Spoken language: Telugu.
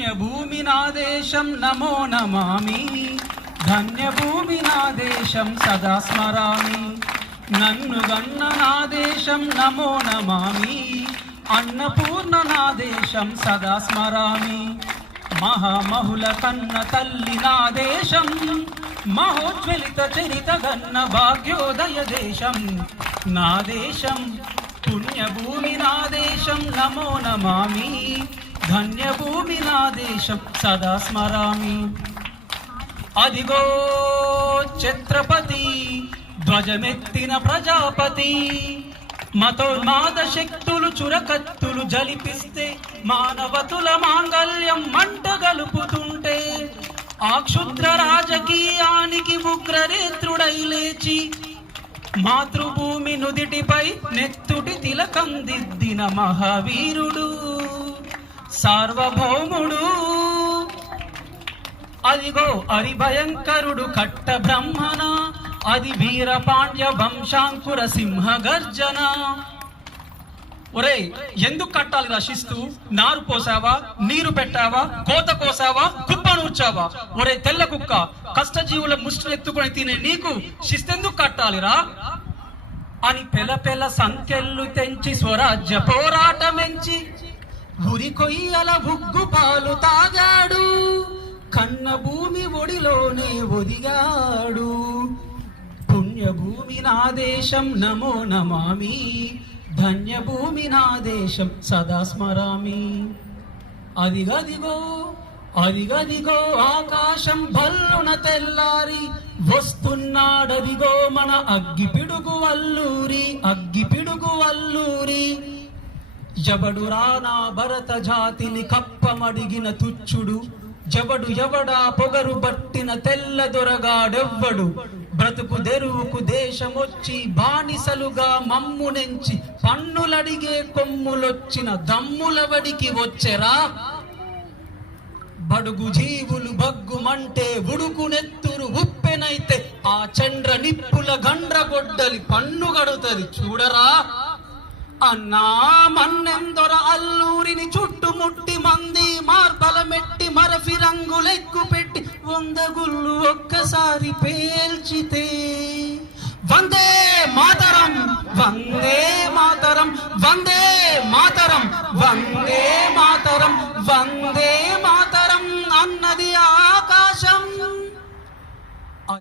పుణ్యభూమి నా దేశం నమో నమామి, ధన్యభూమి నా దేశం సదా స్మరామి. నన్ను గన్న నా దేశం నమో నమామి, అన్నపూర్ణ నా దేశం సదా స్మరామి. మహామహుల కన్న తల్లి నా దేశం, మహోజ్వలిత చరిత గన్న భాగ్యోదయ దేశం నా దేశం. పుణ్యభూమి నా దేశం నమో నమామి, ధన్యభూమి నా దేశం సదా స్మరామి. అదిగో ఛత్రపతి ధ్వజమెత్తిన ప్రజాపతి, మతోన్మాద శక్తులు చురకత్తులు జలిపిస్తే మానవతుల మాంగల్యం మంట గలుపుతుంటే, ఆ క్షుద్ర రాజకీయానికి ఉగ్రనేత్రుడై లేచి మాతృభూమి నుదిటిపై నెత్తుటి తిలకం దిద్దిన మహావీరుడు సార్వభౌముడు. అదిగో అరిభయంకరుడు కట్ట బ్రహ్మణ, అది వీరపాండ్య వంశాంకుర సింహ గర్జన. ఒరే, ఎందుకు కట్టాలి రషిస్తూ? నారు పోసావా, నీరు పెట్టావా, కోత కోసావా, కుప్పనూర్చావా? ఒరే తెల్ల కుక్క, కష్టజీవుల ముష్టినెత్తుకొని తినే నీకు శిస్తెందుకు కట్టాలిరా అని పెల పెల సంఖ్యలు తెంచి స్వరాజ్య పోరాటమెంచి ఉరి కొయ్యల ఉగ్గు పాలు తాగాడు, కన్న భూమి ఒడిలోనే ఒదిగాడు. పుణ్యభూమి నా దేశం నమో నమామి, ధన్యభూమి నా దేశం సదా స్మరామి. అదిగదిగో అదిగదిగో ఆకాశం భల్లున తెల్లారి వస్తున్నాడదిగో మన అగ్గిపిడుగు వల్లూరి, అగ్గిపిడుగు వల్లూరి. జబడు రానా భరత జాతిని కప్పమడిగిన తుచ్చుడు, జబడు ఎవడా పొగరు బట్టిన తెల్ల దొరగాడెవ్వడు. బ్రతుకు తెరువుకు దేశమొచ్చి బానిసలుగా మమ్మునెంచి పన్నులడిగే కొమ్ములొచ్చిన దమ్ములవడికి వచ్చెరా. బడుగు జీవులు బగ్గుమంటే ఉడుకునెత్తురు ఉప్పెనైతే ఆ చండ్ర నిప్పుల గండ్రగొడ్డలి పన్ను గడుతది చూడరా. అన్నా మన్నెందొర అల్లూరిని చుట్టుముట్టి మంది మార్బలమెట్టి మరఫి రంగులెక్కు పెట్టి 100 గుళ్ళు ఒక్కసారి పేల్చితే వందే మాతరం వందే